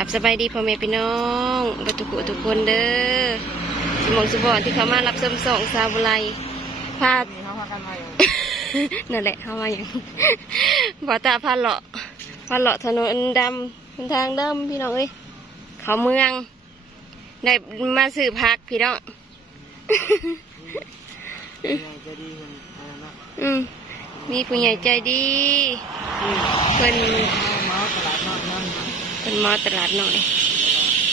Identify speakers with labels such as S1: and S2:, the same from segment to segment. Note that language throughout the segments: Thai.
S1: กับสบายดีพ่อแม่พี่น้องบัตุกุทุกคนเด้อสมองสุบอนที่เขามารับชมส่องซาบุไรพา
S2: นี่เขาพากันมาอยู่
S1: นั่นแหละเข้ามาอย่างบอตาพาเลาะพาเลาะถนนดำเป็นทางเดิมพี่น้องเอ้ยเขาเมืองได้มาสื่อพักพี่น้อง
S2: อื
S1: มมีผู้ใหญ่ใจดีเพิ่น
S2: เมาตลาดนอกนั่น
S1: เพิ่นมาตลาดหน่อย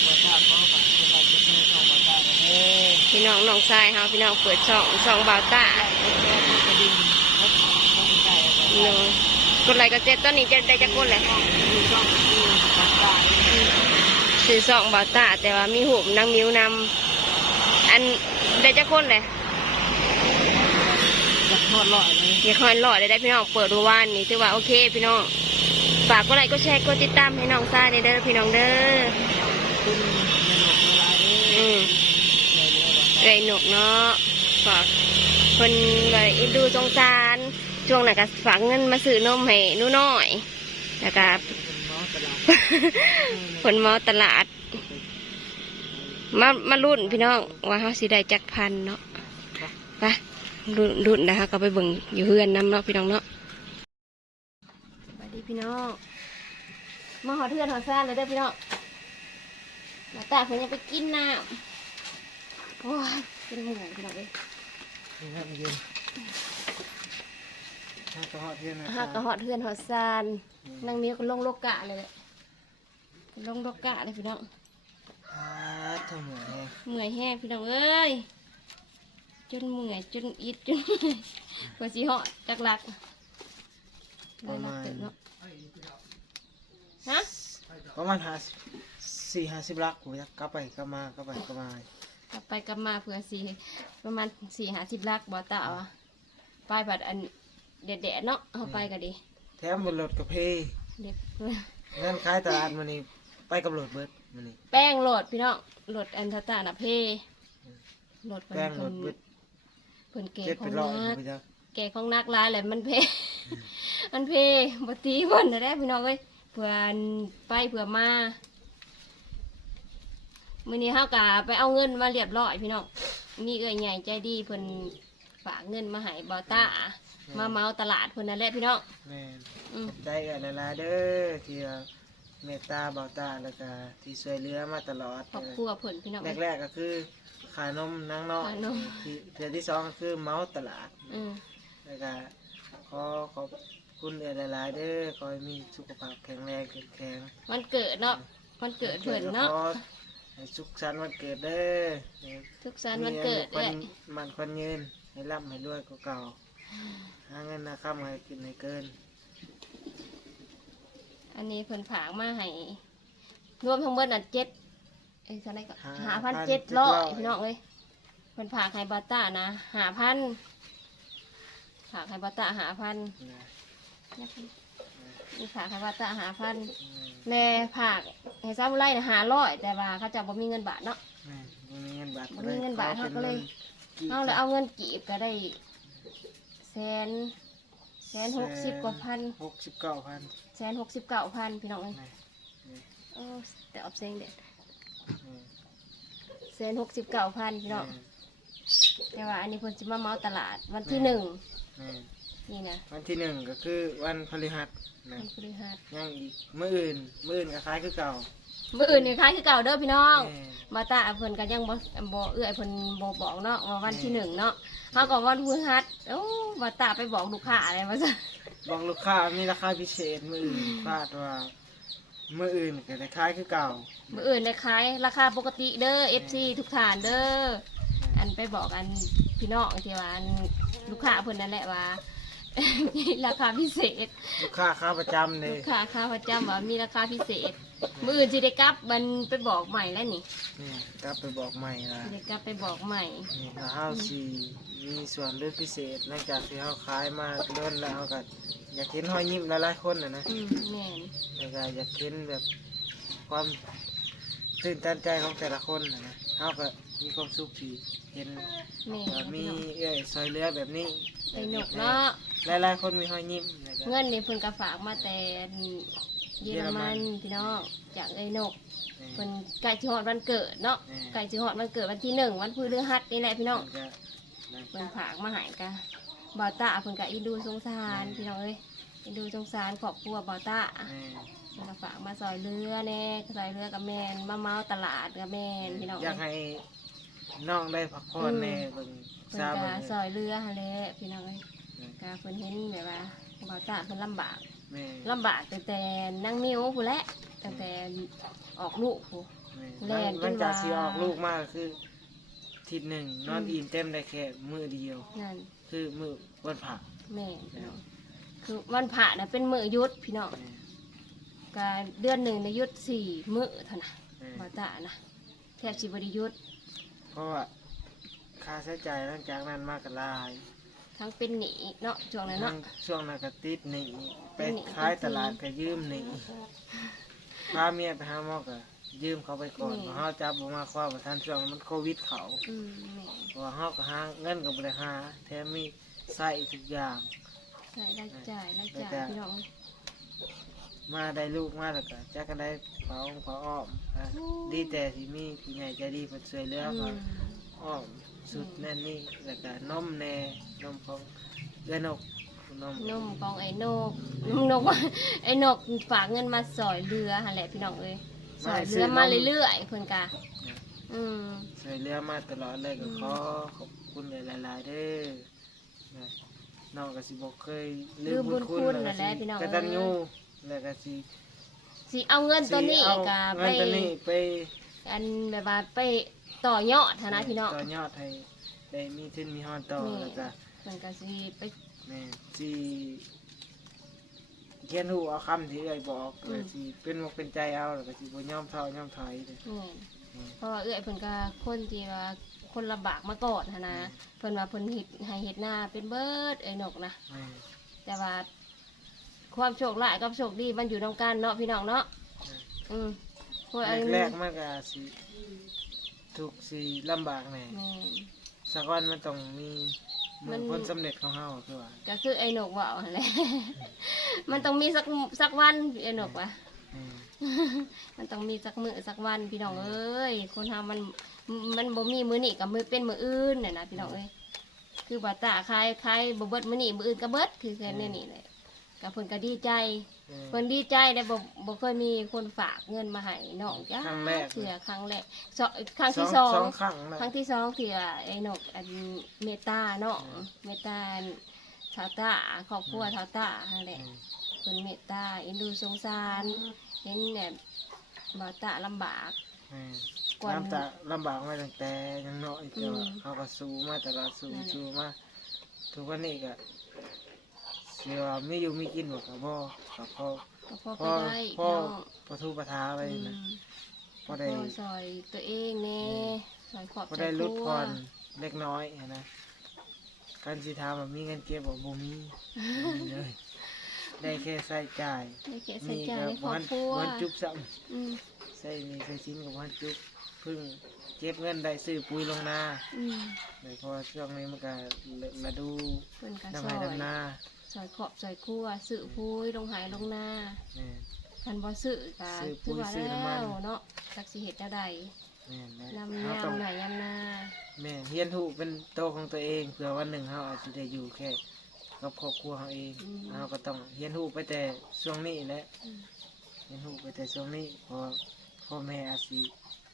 S2: ว่าถ้าเขากับคนเราจะซื้อของมาได้เอ้ย
S1: พี่น้องน้องชายเฮาพี่น้องเปิดช่องช่องบาวตา
S2: จะดีเขาเขาใจอะไร
S1: พี่น้องกดไลค์ก็เจ็ดตอนนี้จะได้จะกดเลย
S2: มีช่องที่ปักได้
S1: ซื้อช่องบาวตาแต่ว่ามีหูมนางมิวนำอันได้จะคนเลย
S2: จะทอดลอยเลย
S1: อย่าคอยรอได้ได้พี่น้องเปิดดูว่านนี่ถือว่าโอเคพี่น้อง ฝากกดไลค์ก็แชร์กดติดตามให้น้องซ่าเด้อเด้อพี่น้องเด้อ
S2: อื
S1: ม
S2: เอ้
S1: ยหนกเนาะฝากคนเลยอินดูสงสารช่วงไหนนก็ฝากเงินมาซื้อนมให้นูน้อยแล้วก็
S2: คุณเมาตลาด
S1: คนมาตลาด มามารุ่นพี่น้องว่าเขาสิได้จักพันเนาะไปรุ่นรุ่นนะคะก็ไปเบิ่งอยู่เฮือนน้ำเนาะพี่น้องเนาะ พี่น้องมาหอดเทือนหอดซ่านเลยเด้อพี่น้องมาตาเพิ่นยังไปกินน้ำโอ้ยเป็นหมูพี่น้องเอ้ย
S2: นี่ครับยืนห้ากระหอบเทียนนะ
S1: ฮักก็หอดเทือนหอดซ่านนางเมียก็ลงโลกกะเลยแหละลงโลกกะเลยพี่น้อง
S2: อ่าทำไม
S1: เมื่อยแห้งพี่น้องเอ้ยจนเมื่อยจนอิดจนกว่าสิเหาะจักหลักเลยนักเตะเนาะ ฮะ
S2: ประมาณห้าสิบสี่ห้าสิบลักกูจะกลับไปกลับมากลับไปกลับมาก
S1: ลับไปกลับมาเผื่อสี่ประมาณสี่หาสิบลักบ่ตาวะไปบัดอันเด็ดๆเนาะเอาไปก็ดี
S2: แถมบนรถกับเพ
S1: เด็ด
S2: เงินขายตลาดมันนี่ไปกับรถเบิดมันนี่
S1: แป้งโหลดพี่น้องโหลดอันทาตาน่ะเพโหลด
S2: แป้งรถเบิด
S1: เพิ่นเก๋
S2: เจ็ด
S1: ขอ
S2: เป็
S1: ง
S2: นร้อย
S1: นัก
S2: ไปจ้ะ
S1: แก่ของนักหลายแหละมันเพ มันเพบตีเพิ่นน่ะได้พี่น้องเอ้ย เพื่อนไปเพื่อมามื้อนี้เฮากะไปเอาเงินมาเรียบร้อยพี่น้องมีเอ้ยใหญ่ใจดีเพิ่นฝากเงินมาให้บอต้ามาเมาตลาดเพิ่นนั่นแหละพี่น้อง
S2: แม่น
S1: อืม
S2: ขอบใจกันหลายๆเด้อที่เมตตาเบาตาแล้วก็ที่ช่วยเหลือมาตลอด
S1: ครอบครัวเพิ่นพี่น้องเอ้ย
S2: แรกๆก็คือขายนมนางนอก
S1: ขายนม
S2: ที่เดือนที่สองก็คือเมาส์ตลาด
S1: อืม
S2: แล้วก็ขอขอบ คุณเอือหลายๆเด้อขอให้มีสุขภาพแข็งแรงแข็งแข็ง
S1: วันเกิดเนาะวันเกิดเพิ่นเนาะ
S2: ขอให้สุขสันต์วันเกิดเด้อ
S1: ทุกสันต์วันเกิด
S2: มี
S1: เอ้
S2: อา
S1: ย
S2: ยุมันคนยืนให้ร่ำให้รวยกว่าเก่าหาเงินนะข้ามให้กินให้เกิน
S1: อันนี้เพิ่นฝากมาให้รวมทั้งเบิดน่ะเจ็ดเอ้ยเท่าไหร่ก็ห้าพันเจ็ดร้อยพี่น้องเอ้ยเพิ่นฝากให้บาต้านะหาพันฝากให้บาต้าหาพัน
S2: นะ
S1: นี่ฝากให้บาต้าหาพัน
S2: อืม
S1: แม่ฝากให้ซาบุไรนะหาร้อยแต่ว่าเขาจะบ่มีเงินบาทเนาะ
S2: แม่บ่มีเงินบาท
S1: บ่มีเงินบาท
S2: ข
S1: เขาก็เลย
S2: ป็น
S1: เอาแล้วเอาเงินกีบก็ได้แสนแสนหกสิบกว่าพัน
S2: หกสิบเก้าพัน
S1: แสนหกสิบเก้าพันพี่น้องเอ้ย
S2: แม่
S1: โอ้แต่ออกเสียงเด็ด
S2: แม่
S1: แสนหกสิบเก้าพันพี่น้อง
S2: แม่
S1: แต่ว่าอันนี้เพิ่นสิมาเมาตลาดวันที่หนึ่ง
S2: แม่
S1: นี่นะ
S2: วันที่หนึ่งก็คือวันพฤหัสนะ
S1: วันพฤหัส
S2: ยังอีกมื้ออื่นมื้ออื่นก็คล้ายคือเก่า
S1: มื้ออื่นนี่คล้ายคือเก่าเด้อพี่น้อง
S2: แม่
S1: มาตาเพิ่นก็ยังบ่บ่เอื้อยเพิ่นบ่บอกเนาะว่าวันที่หนึ่งเนาะเฮาก็วันพฤหัสโอ้มาตาไปบอกลูกค้าอะไรมาซะ
S2: บอกลูกค้ามีราคาพิเศษมื้ออื่นคาดว่ามื้ออื่นก็ได้คล้ายคือเก่า
S1: มื้ออื่นได้ขายราคาปกติเด้อ FC ทุกท่านเด้ออันไปบอกอันพี่น้องที่ว่าอันลูกค้าเพิ่นนั่นแหละว่า มีราคาพิเศษ
S2: ลูกค้าค้าประจำเล
S1: ลู
S2: ย
S1: กค้าค้าประจำว่ามีราคาพิเศษ มื้ออื่นสิได้กลับมันไปบอกใหม่แล้วนี่
S2: นี่กลับไปบอกใหม่ละ
S1: สิได้กลับไปบอกใหม่
S2: นี่ถ้าเฮาสิมีส่วนลดพิเศษหลังจากที่เฮาขายมาโดนแล้วเฮาก็อยากเห็นรอยยิ้มหลายๆคนน่ะนะ
S1: อืมแม่น
S2: แล้วก็อยากเห็นแบบความตื่นตันใจของแต่ละคนน่ะนะเฮาก็มีความสุขที่เห็น
S1: แม่น
S2: เอ่อมี
S1: พี่น้อง
S2: เอ้ยซอยเรือแบบนี้
S1: ไอ้หนกเนาะ
S2: หลายๆคนมีรอยยิ้มแล้วก็
S1: เงินนี่เพิ่นก็ฝากมาแต่เยอรมันพี่น้องจากไอ้นก
S2: แม่
S1: เพิ่นใกล้สิฮอดวันเกิดเนาะ
S2: แม่
S1: ใกล้สิฮอดวันเกิดวันที่หนึ่งวันพฤหัสนี่แหละพี่น้อง
S2: เพิ่นก็
S1: เพิ่นฝากมาให้กะบ่าวตาเพิ่นก็อินดูสงสารพี่น้องเอ้ยอินดูสงสารครอบครัวบ่าวตา
S2: แม่
S1: เพิ่นก็ฝากมาซอยเรือแน่ซอยเรือกับแม่นมาเมาตลาดกับแม่นพี่น้อง
S2: อยากให้น้องได้พักผ่อน
S1: อืม
S2: แน่เบิ่ง
S1: เพิ่น
S2: ทราบ
S1: ก็
S2: เบิ่ง
S1: ซอยเรือหั่นแหละพี่น้องเอ้ย
S2: แม่
S1: ก็เพิ่นเห็นแบบว่าบ่าวตาเพิ่นลำบาก
S2: แม่
S1: ลำบากตั้งแต่นั่งนิ้วผู้นแหละตั้งแต่ออกลูกผู้
S2: แม่
S1: แล่นจน
S2: มันจาก
S1: ว่า
S2: สิออกลูกมากคือทิศหนึ่งนอน
S1: อืม
S2: อิ่มเต็มได้แค่มือเดียว
S1: นั่น
S2: คือมือวันผัก
S1: แม่พี่น้องคือวันพระน่ะเป็นมื้อหยุดพี่น้อง
S2: แม่
S1: ก็เดือนหนึ่งในยหยุดสี่มื้อเท่านั้น
S2: แม่
S1: บ่ตานะแทบสิบ่ได้หยุด
S2: เพราะว่าค่าใช้จ่ายหลังจากนั้นมากกหลาย
S1: ทั้งเป็นหนี้เนาะช่วงนั้น
S2: ทั้
S1: เนาะ
S2: งช่วงนั้นก็ติดหนี้ไป
S1: เป็นหนี้
S2: ขาย
S1: เป็นหนี้
S2: ตลาดก็ยืมหนี้พาเมียไปหาหมอก็ยืมเขาไปก่อน
S1: นี่
S2: เพราะเฮาจับบ่มาความว่าทันช่วงนั้นมันโควิดเขา
S1: อืมแม่
S2: เพราะว่าเฮาก็หาเงินก็บ่ได้หาแถมมีใช้ทุกอย่าง
S1: ใช่รายจ่ายรายจ่าย
S2: รายจ่าย
S1: พี่น้อง
S2: มาได้ลูกมาแล้วก็จักกันได้เผาเผาอ้อมอะดีแต่ที่มีผู้ใหญ่ใจดีเพิ่นช่วยเหลือ
S1: อื
S2: มามอ้อม สุดแน่นนี่แล้วก็นมแน่นมของเอื้อนกนม
S1: นมของไอ้นกนมนกว่าไอ้นกฝากเงินมาสอยเรือหั่นแหละพี่น้องเอ้ยสอยเรือมาเรื่อยๆเพิ่นกะอืม
S2: ช่วยเหลือมาตลอดเลยก็
S1: อืม
S2: ขอขอบคุณหลายๆเด้อนะน้องก็สิบ่เคยลืมบุญคุณ
S1: นั่นแหละพี่น้อง
S2: กตัญญูแล้วก็สิ
S1: สิเอาเงินตัวนี้
S2: สิเอา
S1: กะไป
S2: เงินตัวนี้ไป
S1: อันแบบว่าไป ต่อยอดหั้นนะพี่น้อง
S2: ต่อยอดให้ได้มีทุนมีฮอดต่อ
S1: นี่
S2: แล้วก็
S1: มันก็สิไป
S2: แม่สิเขียนหูเอาคำที่เอ้อยบอก
S1: อืม
S2: แล้วสิเป็นมกเป็นใจเอาแล้วก็สิบ่ยอมท้อยอมถอยเด้อ
S1: นี่
S2: อืม
S1: เพราะว่าเอื้อยเพิ่นก็คนที่ว่าคนลำบากมาก่อนหั้นนะเพิ่นว่าเพิ่นเฮ็ดให้เฮ็ดหน้าเป็นเบิดไอ้นกนะ
S2: แม่
S1: แต่ว่าความโชคร้ายกับโชคดีมันอยู่ตรงกันเนาะพี่น้องเนาะ อืมพวกไอ้
S2: แรกๆมันก็สิ ถูกข์สิลำบากแน่
S1: แม่น
S2: สักวันมันต้องมี
S1: มั
S2: มือนผลสำเร็จของเฮาคือว่า
S1: ก็คือไอ้นกว่าหั่นแหละ มันต้องมีสักสักวันไอ้นกว่ะ
S2: อืม
S1: มันต้องมีสักมือสักวันพี่น้องเอ้ยคนทำมันมันบ่มีมือนี่กับมือเป็นมืออื่นน่ะนะพี่น้องเอ้ยคือว่าตาคายคายบ่เบิดมือนี่มืออื่นก็เบิดคือแค่นี้นี่แหละกับเพิ่นก็ดีใจ
S2: เออ
S1: เพิ่นดีใจได้บ่บ่เคยมีคนฝากเงินมาให้น้องจ้า
S2: ครั้งแรก
S1: เถื่อครั้งแรกสองครั้งที่
S2: ส
S1: ส
S2: อ
S1: องง
S2: สองครั้งนะ
S1: ครั้งที่สองที่ว่าไอ้นกอันเมตตาเนาะ
S2: อืม
S1: เมตตาชาวตาครอบครัวชาวตานั่นแหละ
S2: อืม
S1: เพิ่นเมตตาเอ็นดูสงสารเห็นแบบบ่ตาลำบาก
S2: อืม
S1: กว่า
S2: น้ำตาลำบากมาตั้งแต่ยังน้อยแต่ว่า
S1: อืม
S2: เขาก็สู้มาตลอดสู้
S1: นั่นแหละ
S2: สู้มาทุกวันนี้ก็ เสียว่าไม่อยู่ไม่กินหรอกกับพ่อกับพ่อ
S1: ก็พอ
S2: พ่อ
S1: ไปได้
S2: พ่อ
S1: เนาะ
S2: ประทูประทาไป
S1: อื
S2: นะ
S1: ม
S2: พอได้
S1: พ่อซอยตัวเองแน่ซอยขอบ
S2: พอ
S1: ใจ
S2: ได้
S1: ค
S2: ล
S1: รั
S2: ด
S1: ว
S2: ผ่อนเล็กน้อยนะการสิทาแบบมีเงินเก็บบอกบ่มีบ่มีเลยได้แค่ใส่จ่าย
S1: ได้เก็บใส่
S2: มี
S1: ใจ
S2: ก็
S1: ในครอ
S2: บ้า
S1: บ
S2: น
S1: ครัว
S2: บ้านจุบซ้
S1: อืมำ
S2: ใส่นี่ใส่ชิ้นกับบ้านจุบเพึ่งเก็บเงินได้ซื้อปุ๋ยลงนา
S1: อืม
S2: เลยเพราะว่าช่วงนี้มันก็มาดู
S1: เพิ่นก็
S2: ดำ
S1: ซ
S2: ไห้
S1: อย
S2: ดำนา
S1: ซอยขอบซอยครัวซื้อพุ้ยลงหายลงนา
S2: แม่น
S1: คันบ่ซื้อก็
S2: ซื้อปุ๋
S1: คือยว่า
S2: ซื้อ
S1: แล้
S2: น้ำมัน
S1: วเนาะจักสิเฮ็ดจังได
S2: แม่นแม่น
S1: นำ
S2: เรา
S1: ยา
S2: ต้
S1: ม
S2: อง
S1: หน่อยยามนา
S2: แม่นเฮียนหูเป็นโตวของตัวเองเผื่อวันหนึ่งเขาอาจจะได้อยู่แค่กับครอบครัวเขาเองเราก็ต้องเฮียนหูไปแต่ช่วงนี้แหละ
S1: อืม
S2: เฮียนหูไปแต่ช่วงนี้เพอพ่อแม่อาจสิ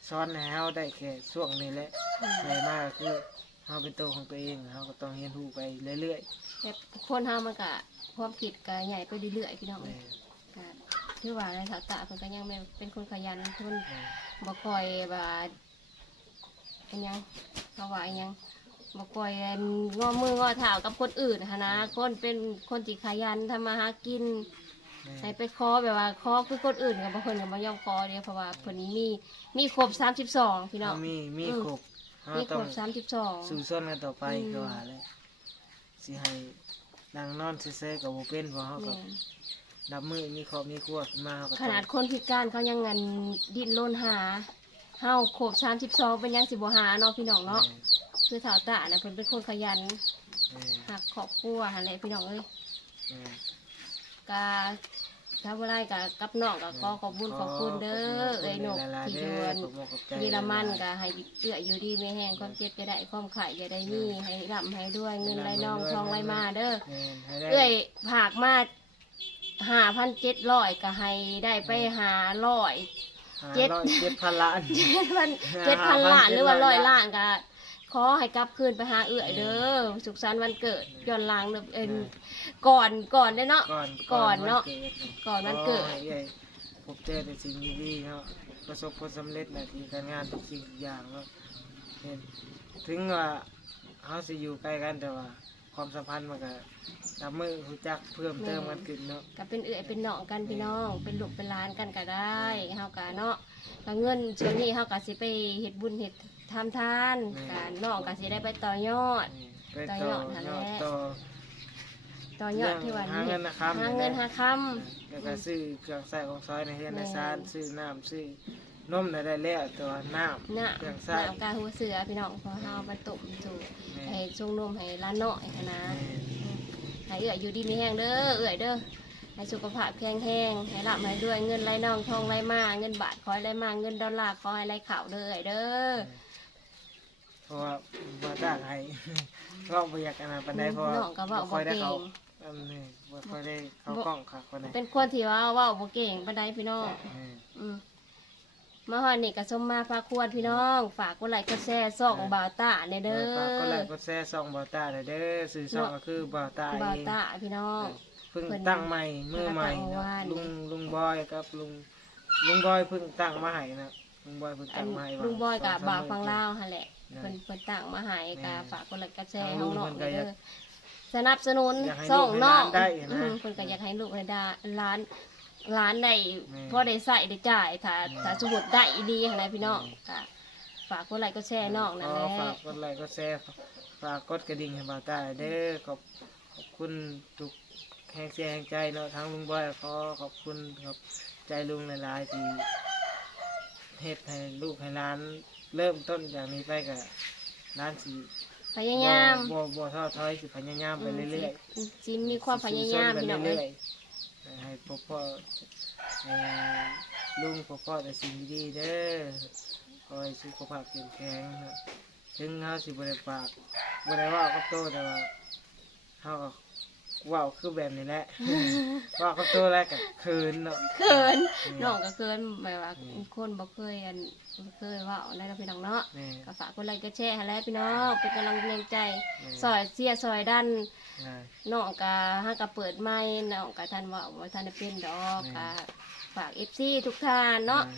S2: สอนให้เราได้แค่ช่วงนี้แหละ
S1: อืม
S2: ใหญ่มากก็คือเราเป็นตัวของตัวเองเราก็ต้องเฮียนหูไปเรื่อย
S1: แบบคนเฮามันก็ความคิดก็ใหญ่ไปเรื่อยๆพี่น้อง
S2: ๆแม่
S1: ก็คือว่าในสายตาเพิ่นก็ยังแม่นเป็นคนขยันคน
S2: แม่
S1: บ่ค่อยว่าอันหยังเขาว่าอันหยังบ่ค่อยอันงอมืองอเท้ากับคนอื่นหั้นนะคนเป็นคนที่ขยันทำมาหากิน
S2: แม่
S1: ให้ไปขอแบบว่าขอคือคนอื่นก็บ่เพิ่นก็บ่ยอมขอเด้เพราะว่าเพิ่นมีมีครบ32พี่น้
S2: เรา
S1: อง
S2: มีมี
S1: อืม
S2: ครบเรา
S1: มีค
S2: ต้
S1: ร
S2: อง
S1: บ
S2: สู่
S1: 32
S2: ส้นกันต่อไป
S1: อืม
S2: ก็ว่าเลย สิให้นางนอนเซ่ๆกับโบเป็นเพราะเขาก็
S1: แม่น
S2: นับมือมีครอบมีครัวขึ้นมาเขาก็
S1: ขนาดคนพิการเขายังงันดิ้นรนหาเฮาครบ32เป็นยังสิบ่หาเนาะพี่น้องเนาะคือสาวตาน่ะเพิ่นเป็นคนขยัน
S2: แม่
S1: หักครอบครัวหั่นแหละพี่น้องเอ้ย
S2: แม่
S1: ก็ ถ้าบ่ได้กับกับน้องก็ขอขอบคุญขอบคุณเด้อเอ้ยนกที่ชวนเยอรมันก็ให้เอื้ออยู่ดีไม่แห้งความเจ็บจะได้ความไข่จะได้มีให้ร่ำให้ด้วยเงินไหลน้องทองไหลมาเด้อเอ้ยผากมาหาพันเจ็ดร้อยก็ให้ได้ไปหาร้อยเจ็
S2: เจ็
S1: ด
S2: ดเจ็ดพันล้าน
S1: เจ็ดพันเจ็ดพันล้านหรือว่าร้อยล้านก็ ขอให้กลับคืนไปหาเอื้อยเด้อสุขสันต์วันเกิดย้อนหลังเด้อเอ็นก่อนก่อนเด้อเนาะ
S2: ก่อน
S1: ก่อนเนาะ
S2: วั
S1: ก่อนวันเกิด
S2: ขอให้อ้ยพบเจอแต่สิ่งดีๆเนาะประสบผลสำเร็จในที่การงานทุกสิ่งทุกอย่างเนาะเห็นถึงว่าเขาสิอยู่ใกล้กันแต่ว่า ความสัมพันธ์มันก็ตามมือรู้จักเพิ่มเติมกันขึ้นเนาะ
S1: ก็เป็นเอื้อยเป็นน้องกันพี่น้อง เป็นลูกเป็นหลานกันก็ได้เฮาก็เนาะก็เงินส่วนนี้เฮาก็สิไปเฮ็ดบุญเฮ็ด ทำทานก็น้องก็สิได้ไปต่อยอด
S2: ไป
S1: ต่
S2: ต่
S1: อ
S2: อย
S1: อดนั่นแห
S2: ย
S1: ละ
S2: อดต่อ
S1: ต่อยอดที่ว่า
S2: หาเงินนะครับ
S1: หาเงินหาค
S2: แล้วก็ซื้อเครื่องใช้ของซอยในเฮือนใน
S1: แม่
S2: ซานซื้อน้ำซื้อนมได้ได้แล้วแตัวน้ำ
S1: น่ะำ
S2: เครื่องใช้
S1: น้ำกาหัวเสือพี่น้องพอเฮาไปต้มสู่
S2: แม่
S1: ให้ชงนมให้ร้านน้อยหั้นนะ
S2: แม่
S1: ให้เอื้อยอยู่ดีมีแห้งเด้อเอื้อยเด้อให้สุขภาพแข็งแรงให้รับให้ด้วยเงินไหลน่องทองไหลมาเงินบาทขอให้ไหลมาเงินดอลลาร์ขอให้ไหลเข่าวเด้อเอื้อยเด้อ
S2: เพ ราะว่าบ่ต่างให้ก็บ่อยากอันนั้นปานใดเพราะว่า
S1: น้องก็เว้า
S2: ค่
S1: บ่
S2: อยได้
S1: เก่
S2: เข้างอันนี้บ่ค่อยได้เข้ากล้องค่ะคนไหน
S1: เป็นคนที่ว่าเว้าบ่เก่งปานใดพี่น้อง
S2: แม่
S1: อืมมาฮอดนี่ก็สมมาพาควรพี่น้อง ฝากกดไลค์กดแชร์ส่องบ่าวตาเนี่ยเด้อ
S2: ฝากกดไลค์กดแชร์ส่องบ่าวตาเด้อสื่อส่องก็คือบ่าวตา
S1: บ่าว
S2: เอง
S1: ตาพี่น้อง
S2: เพิ่ง
S1: เพิ่น
S2: ตั้งใหม่มือใหม่
S1: ตั้ง
S2: นะ
S1: ว่านี่
S2: ลุงลุงบอยกับลุงลุงบอยเพิ่งตั้งมาให้นะ ลุงบอยเพิ่ง
S1: อั
S2: ตั้
S1: น
S2: งมาให้
S1: ลุงบอยกับ
S2: ส
S1: บ่าว
S2: สม
S1: ฟัง
S2: มื้อ
S1: ลาวหั่นแหละ
S2: ได้
S1: เพิ่นเพิ่นตั้งมาให้ก็
S2: แม่
S1: ฝากกดไลค์กดแชร์
S2: ทาง
S1: ให้
S2: ลุง
S1: น้อง
S2: เพิ่นก็
S1: เด้
S2: อยาก
S1: อสนับสนุน
S2: อยากให้
S1: ส่อง
S2: ลูกให้
S1: น้อง
S2: หลานได้นะ
S1: อืมเพิ่นก็อยากให้ลูกให้ดาร้านร้านได้
S2: แม่
S1: พอได้ใส่ได้จ่ายถ้า
S2: แม่
S1: ถ้าสมมุติได้ดีหั่นแหละพี่น้องก็ฝากกดไลค์กดแชร์น้องนั่นแหละ
S2: ขอฝากกดไลค์กดแชร์ฝากกดกระดิ่งให้บ่าวตาเด้อขอบขอบคุณทุกแห่งเสียงแห่งใจเนาะทั้งลุงบอยขอขอบคุณขอบใจลุงหลายๆที่ เฮ็ดให้ลูกให้หลาน เริ่มต้นอย่างนี้ไปกับร้านสี
S1: พยายาม
S2: บ่บ่ท้อถอยสิพยายามไปเรื่อย
S1: ๆจิมมีความพยายาม
S2: สู้
S1: พี่น้อง
S2: ไป
S1: เอ้
S2: เรื่
S1: ย
S2: อยๆให้พ่อพ่อให้ลุงพ่อพ่อแต่สิ่งดีๆเด้อคอยสุขภาพเข้มแข็งนะถึงเฮาสิบ่ได้ปากบ่ได้เว่ากับโตแต่ว่าเฮาก็เว้าคือแบบนี้แหละเว่ากับโตแล้วก็เขินเนาะ
S1: เขิน
S2: อืม
S1: น้องก็เขินแบบว่า
S2: อืม
S1: คนบ่เคยอันบ่เคยเว่าอะไรกับพี่น้องเนาะ
S2: แม่
S1: ก็ฝากกดไลค์กดแชร์ให้แล้วพี่น้องเป็นกำลังแรงใจ
S2: แม่
S1: ซอยเสียซอยดัน
S2: นะ
S1: น้องก็ฮักก็เปิดไม้น้องก็ท่านเว่าว่าท่านได้เป็นดอก
S2: แม่
S1: ก็ฝาก FC ทุกท่านเนาะ
S2: นะ